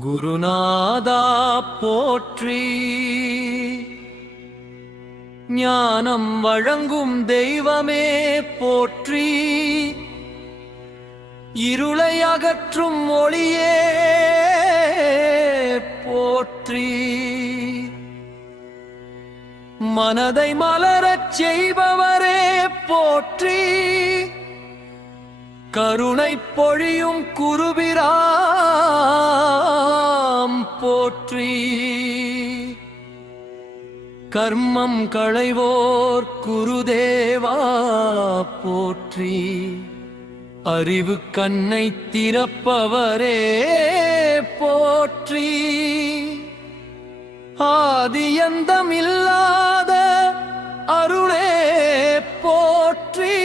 குருநாதா போற்றி, ஞானம் வழங்கும் தெய்வமே போற்றி, இருளை அகற்றும் ஒளியே போற்றி, மனதை மலரச் செய்பவரே போற்றி, கருணை பொழியும் குருபிராம் போற்றி, கர்மம் களைவோர் குருதேவா போற்றி, அறிவு கண்ணை திறப்பவரே போற்றி, ஆதியந்தம் இல்லாத அருளே போற்றி.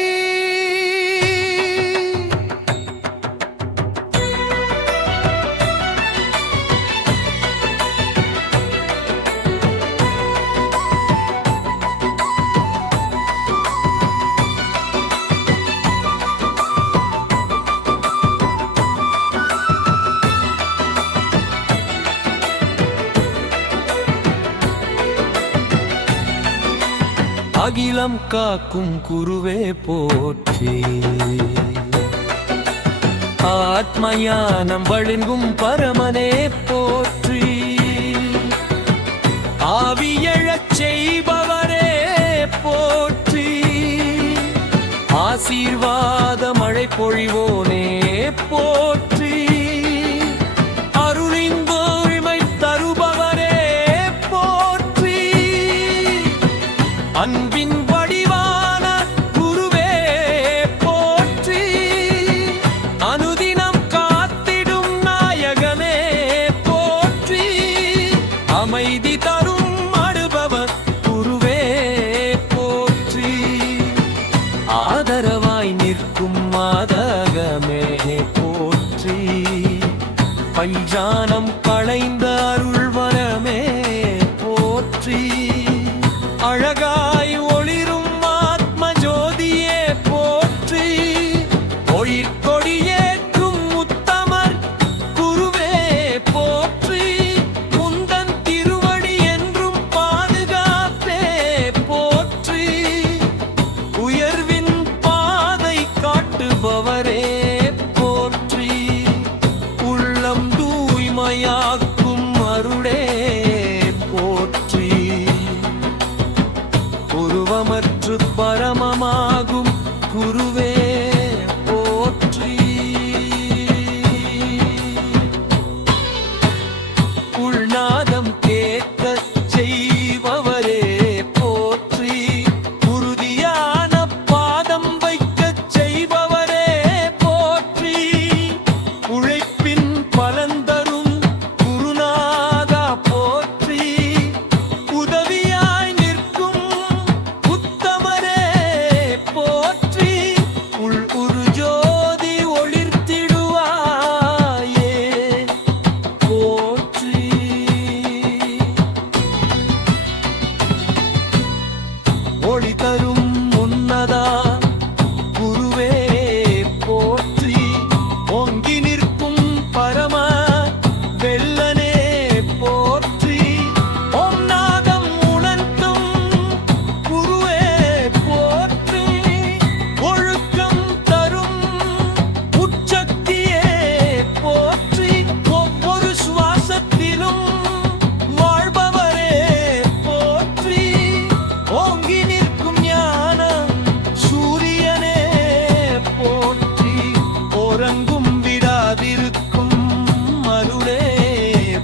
அகிலம் காக்கும் குருவே போற்றி, ஆத்மஞானம் வழங்கும் பரமனே போற்றி, ஆவியழச் செய்பவரே போற்றி, ஆசீர்வாத மழை பொழிவோனே போற்றி, அருளின் தூய்மை தருபவரே போற்றி, அன்பின் வடிவான குருவே போற்றி, அனுதினம் காத்திடும் நாயகனே போற்றி, அமைதி தரும் அடுபவர் குருவே போற்றி, ஆதரவாய் நிற்கும் மாதகமே போற்றி, பஞ்சானம் களைந்த அருள்வரமே போற்றி, அழகாய் ஒளிரும் ஆத்ம ஜோதியே போற்றி, ஒளிர்கொடியேற்றும் உத்தமர் குருவே போற்றி, உந்தன் திருவடி என்றும் பாதுகாப்பே போற்றி, உயர்வின் பாதை காட்டுபவரே போற்றி, உள்ளம் தூய்மையாக்கும் அருளே போற்றி, உருவமற்று பரமமாகும் குருவே போற்றி, உள்நாதம் கேட்கச் செய்பவரே போற்றி, உறுதியான பாதம் வைக்கச் செய்பவரே போற்றி, உழைப்பின் பலந்தரும் குருநாதா போற்றி, உதவியாய் நிற்கும் உத்தமரே போற்றி, உள் உரு ஜோதி ஒளிர்த்திடுவாயே போற்றி, ஒளி தரும் உன்னதா குருவே போற்றி, ஓங்கி நிற்கும் பரம வெல்லனே போற்றி, ஓம் நாதம் உணர்த்தும் குருவே போற்றி, ஒழுக்கம் தரும் உச்சக்தியே போற்றி, ஒவ்வொரு சுவாசத்திலும் வாழ்பவரே போற்றி, ஓங்கி நிற்கும் ஞான சூரியனே போற்றி, ஓரங்கும் விடாதிருக்கும் அருளே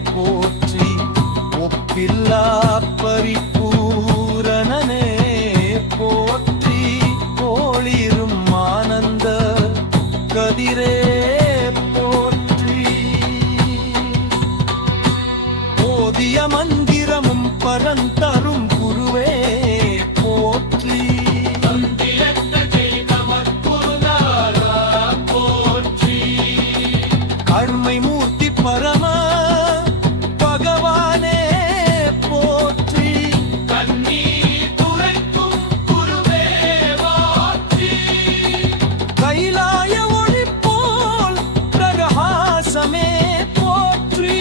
போற்றி, ஒப்பில்லா பரிபூரணனே போற்றி, ஒளிரும் ஆனந்த கதிரே போற்றி, ஓதிய மந்திரமும் பரந்தரும் குருவே போற்றி, கருமை மூர்த்தி பரம பகவானே போற்றி, கண்ணீர் துரைக்கும் குருவே போற்றி, கைலாய ஒளி போல் பிரகாசமே போற்றி,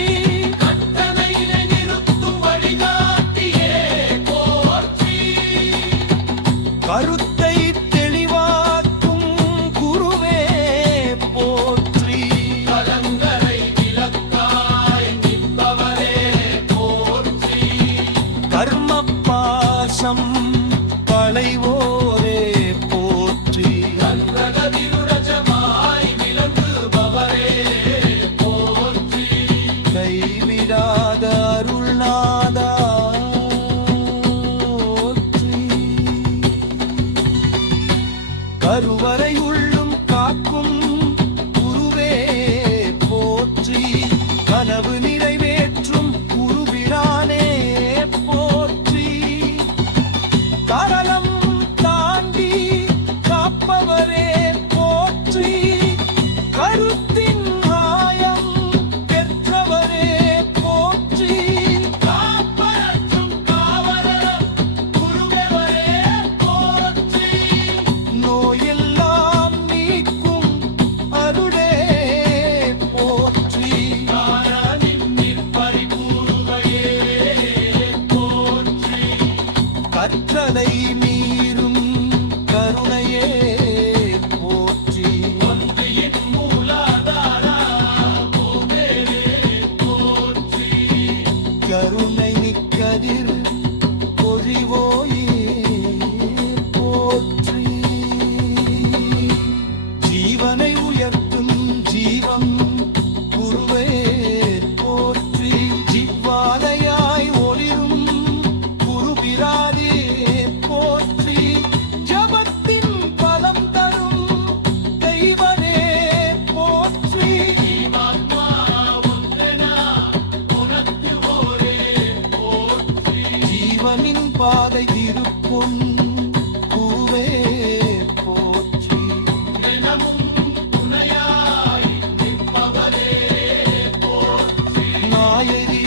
பாதை திருப்பொன் பூவே போற்றி தினமும் துணையாய் நிற்பவரே போற்றி நாயகி